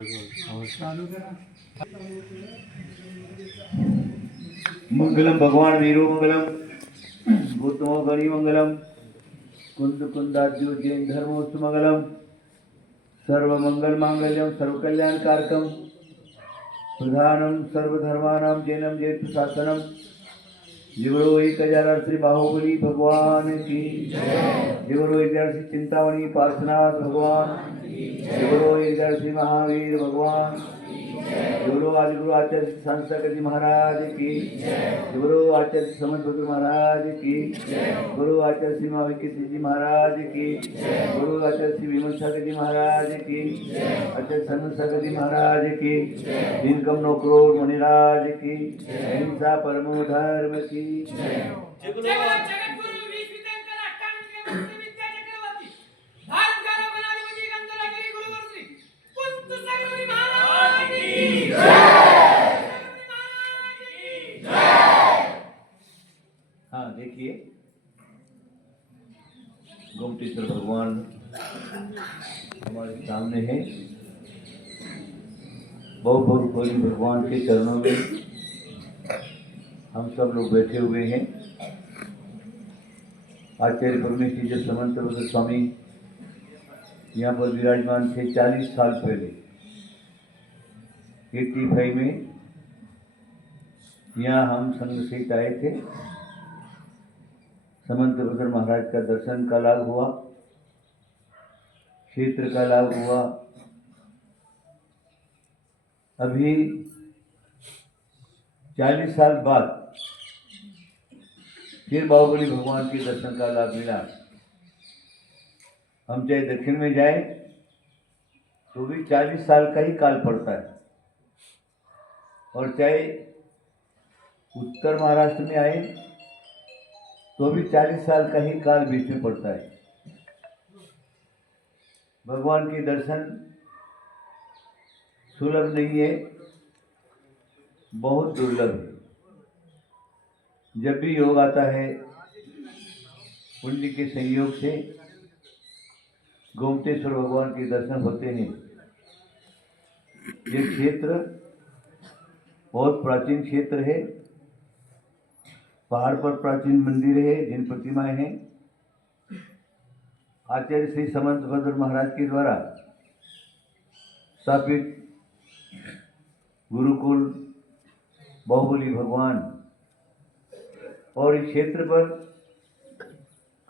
मंगलम भगवान वीरो मंगलम गौतमो गणी मंगलम कुंद कुंदाद्यो जैन धर्मोस्तु मंगलम सर्वमंगल मांगल्यम सर्वकल्याण कारकम प्रधानम सर्वधर्मानां जैनम जैत शासनम जिवरो एक श्री बाहुबली भगवान की जिवरो एक श्री चिंतामणि पार्श्वनाथ भगवान जिवरो एक श्री महावीर भगवान गुरु आदिगुरु आचार्य संस्थागति जी महाराज की गुरु आचार्य समझ बहादुर महाराज की गुरु आचार्य श्री महाविकी जी महाराज की गुरु आचार्य श्री विमल सागर जी महाराज की आचार्य सनत सागर जी महाराज की इनकम नो करोड़ मणिराज की अहिंसा परमो धर्म की हाँ देखिए गोमतीश्वर भगवान हमारे सामने है। बहुत बहुत बड़ी भगवान के चरणों में हम सब लोग बैठे हुए हैं। आचार्य परमेश्वर जी समंत स्वामी यहाँ पर विराजमान थे 40 साल पहले 85 में यहाँ हम संघ सहित आए थे। समंत बहादुर महाराज का दर्शन का लाभ हुआ, क्षेत्र का लाभ हुआ। अभी 40 साल बाद फिर बाहुबली भगवान के दर्शन का लाभ मिला। हम चाहे दक्षिण में जाए तो भी 40 साल का ही काल पड़ता है, और चाहे उत्तर महाराष्ट्र में आए तो भी 40 साल का ही काल बीच में पड़ता है। भगवान के दर्शन सुलभ नहीं है, बहुत दुर्लभ है। जब भी योग आता है पुण्य के संयोग से गोमतेश्वर भगवान के दर्शन होते हैं। ये क्षेत्र बहुत प्राचीन क्षेत्र है। पहाड़ पर प्राचीन मंदिर है जिन प्रतिमाएं हैं। आचार्य श्री समंत बहादुर महाराज के द्वारा स्थापित गुरुकुल बाहुबली भगवान, और इस क्षेत्र पर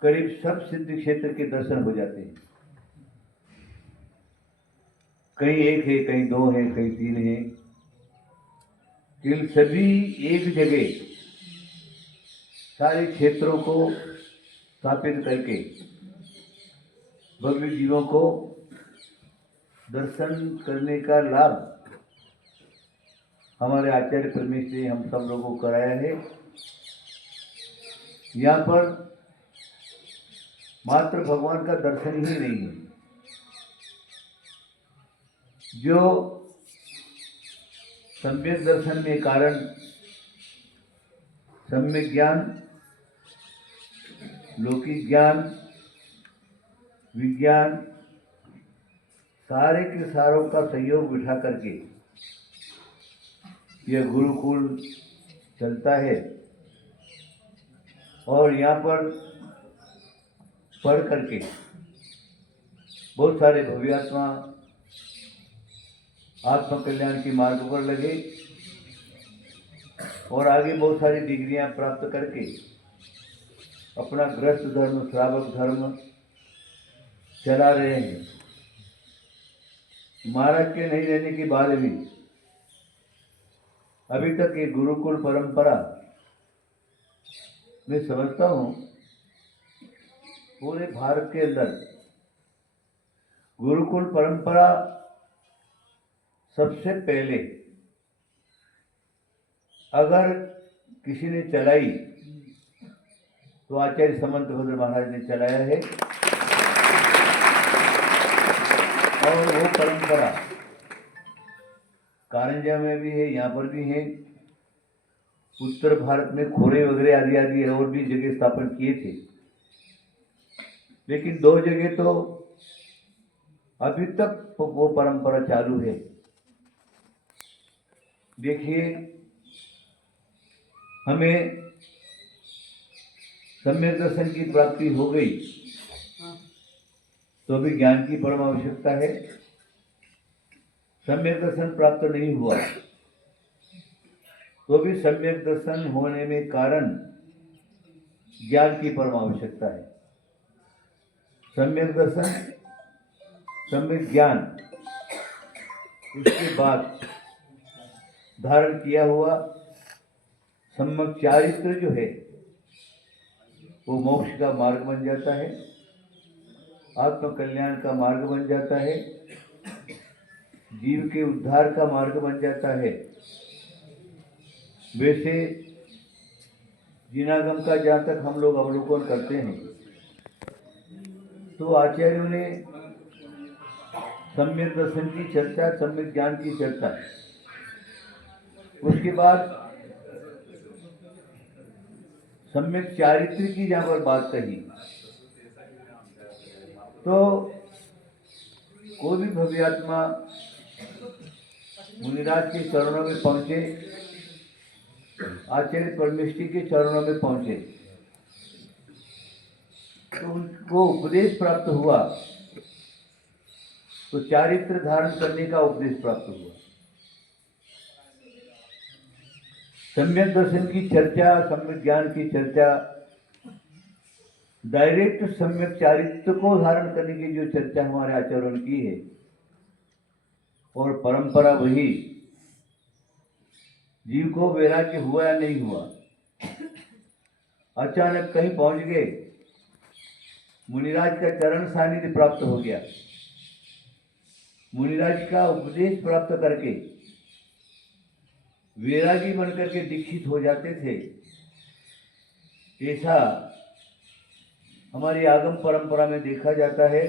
करीब सब सिद्ध क्षेत्र के दर्शन हो जाते हैं। कहीं एक है, कहीं 2 है, कहीं 3 है, इन सभी एक जगह सारे क्षेत्रों को स्थापित करके भव्य जीवों को दर्शन करने का लाभ हमारे आचार्य परमेश्वर ने हम सब लोगों को कराया है। यहाँ पर मात्र भगवान का दर्शन ही नहीं है, जो सम्यक दर्शन में कारण सम्यक ज्ञान, लौकिक ज्ञान, विज्ञान, सारे के सारों का सहयोग बिठा करके यह गुरुकुल चलता है। और यहाँ पर पढ़ करके बहुत सारे भव्यात्मा आत्मकल्याण के मार्ग पर लगे और आगे बहुत सारी डिग्रियां प्राप्त करके अपना गृहस्थ धर्म, श्रावक धर्म चला रहे हैं। महाराज के नहीं रहने के बाद भी अभी तक ये गुरुकुल परंपरा मैं समझता हूँ पूरे भारत के अंदर गुरुकुल परंपरा सबसे पहले अगर किसी ने चलाई तो आचार्य समंत बहादुर महाराज ने चलाया है। और वो परंपरा कारंजा में भी है, यहाँ पर भी है, उत्तर भारत में खोरे वगैरह आदि आदि और भी जगह स्थापन किए थे। लेकिन 2 जगह तो अभी तक वो परंपरा चालू है। देखिए, हमें सम्यक दर्शन की प्राप्ति हो गई तो भी ज्ञान की परम आवश्यकता है। सम्यक दर्शन प्राप्त नहीं हुआ तो भी सम्यक दर्शन होने में कारण ज्ञान की परम आवश्यकता है। सम्यक दर्शन, सम्यक ज्ञान, उसके बाद धारण किया हुआ सम्यक चारित्र जो है वो मोक्ष का मार्ग बन जाता है, आत्म कल्याण का मार्ग बन जाता है, जीव के उद्धार का मार्ग बन जाता है। वैसे जिनागम का जहाँ तक हम लोग अवलोकन करते हैं तो आचार्यों ने सम्यक दर्शन की चर्चा, सम्यक ज्ञान की चर्चा, उसके बाद सम्यक चारित्र की जहाँ पर बात कही तो कोई भी भव्यात्मा मुनिराज के चरणों में पहुंचे, आचार्य परमेष्ठी के चरणों में पहुंचे तो उनको उपदेश प्राप्त हुआ, तो चारित्र धारण करने का उपदेश प्राप्त हुआ। सम्यक दर्शन की चर्चा, सम्यक ज्ञान की चर्चा, डायरेक्ट सम्यक चारित्र को धारण करने की जो चर्चा हमारे आचार्यों ने की है, और परंपरा वही, जीव को वैराग्य हुआ या नहीं हुआ, अचानक कहीं पहुंच गए, मुनिराज का चरण सानिध्य प्राप्त हो गया, मुनिराज का उपदेश प्राप्त करके वैरागी बनकर के दीक्षित हो जाते थे। ऐसा हमारी आगम परंपरा में देखा जाता है।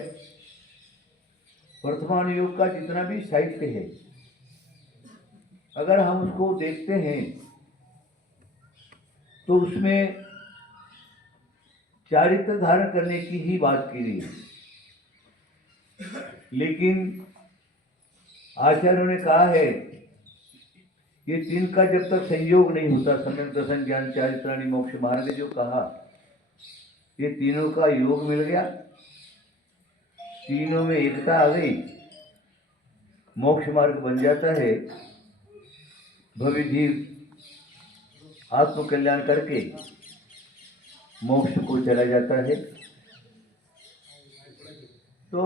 वर्तमान युग का जितना भी साहित्य है, अगर हम उसको देखते हैं तो उसमें चारित्र धारण करने की ही बात की गई है। लेकिन आचार्यों ने कहा है ये तीन का जब तक संयोग नहीं होता, सम्यक दर्शन, ज्ञान, चारित्राणि, मोक्ष मार्ग, जो कहा, ये तीनों का योग मिल गया, तीनों में एकता आ गई, मोक्ष मार्ग बन जाता है। भव्य जीव आत्म कल्याण करके मोक्ष को चला जाता है। तो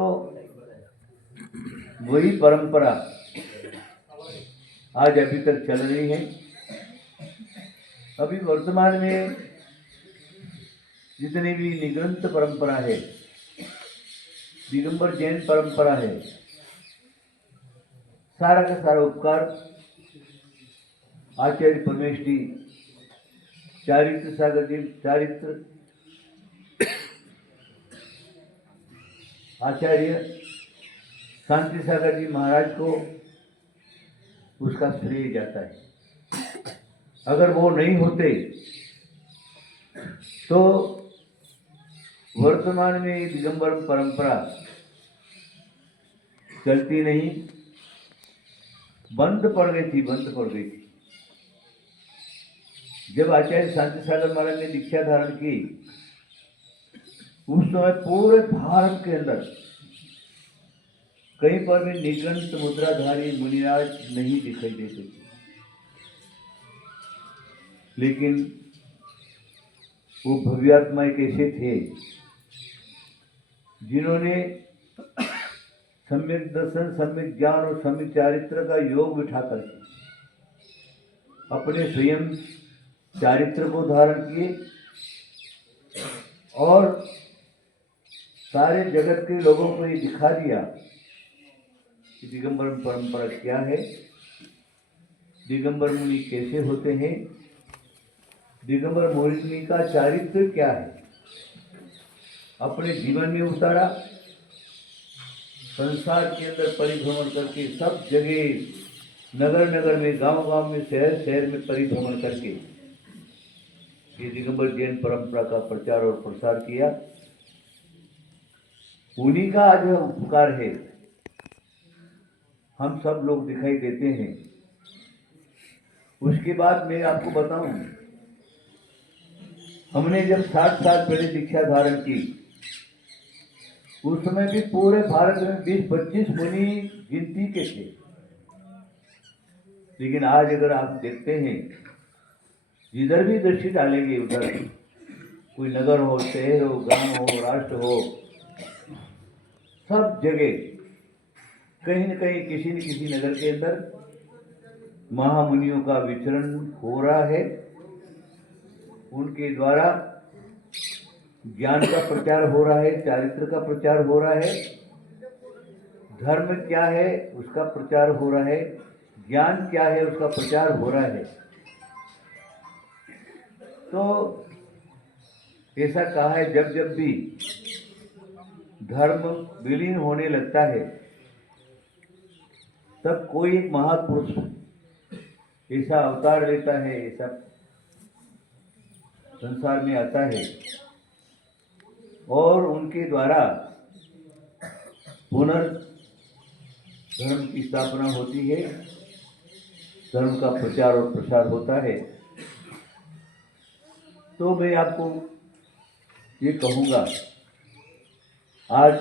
वही परंपरा आज अभी तक चल रही है। अभी वर्तमान में जितनी भी निग्रंथ परंपरा है, दिगंबर जैन परंपरा है, सारा का सारा उपकार आचार्य परमेष्ठी, चारित्र सागर जी, चारित्र आचार्य शांति सागर जी महाराज को उसका श्रेय जाता है। अगर वो नहीं होते तो वर्तमान में दिगंबर परंपरा चलती नहीं, बंद पड़ गई थी। जब आचार्य शांति सागर महाराज ने दीक्षा धारण की, उस समय पूरे भारत के अंदर कहीं पर भी निग्रंथ मुद्राधारी मुनिराज नहीं दिखाई देते थे। लेकिन वो भव्यात्मा एक ऐसे थे जिन्होंने सम्यक दर्शन, सम्यक ज्ञान और सम्यक चारित्र का योग बिठाकर अपने स्वयं चारित्र को धारण किए और सारे जगत के लोगों को ये दिखा दिया कि दिगंबर परंपरा क्या है, दिगंबर मुनि कैसे होते हैं, दिगंबर मुनि का चारित्र क्या है। अपने जीवन में उतारा, संसार के अंदर परिभ्रमण करके, सब जगह, नगर नगर में, गांव गांव में, शहर शहर में परिभ्रमण करके ये दिगंबर जैन परंपरा का प्रचार और प्रसार किया। उन्हीं का आज उपकार है, हम सब लोग दिखाई देते हैं। उसके बाद मैं आपको बताऊं, हमने जब 60 साल पहले दीक्षा धारण की, उस समय भी पूरे भारत में 20-25 मुनि गिनती के थे। लेकिन आज अगर आप देखते हैं, जिधर भी दृष्टि डालेंगे, उधर कोई नगर हो, शहर हो, गांव हो, राष्ट्र हो, सब जगह कहीं न कहीं किसी न किसी नगर के अंदर महामुनियों का विचरण हो रहा है। उनके द्वारा ज्ञान का प्रचार हो रहा है, चारित्र का प्रचार हो रहा है, धर्म क्या है उसका प्रचार हो रहा है, ज्ञान क्या है उसका प्रचार हो रहा है। तो ऐसा कहा है, जब जब भी धर्म विलीन होने लगता है, तब कोई एक महापुरुष ऐसा अवतार लेता है, ऐसा संसार में आता है और उनके द्वारा पुनर्धर्म की स्थापना होती है, धर्म का प्रचार और प्रसार होता है। तो मैं आपको ये कहूँगा, आज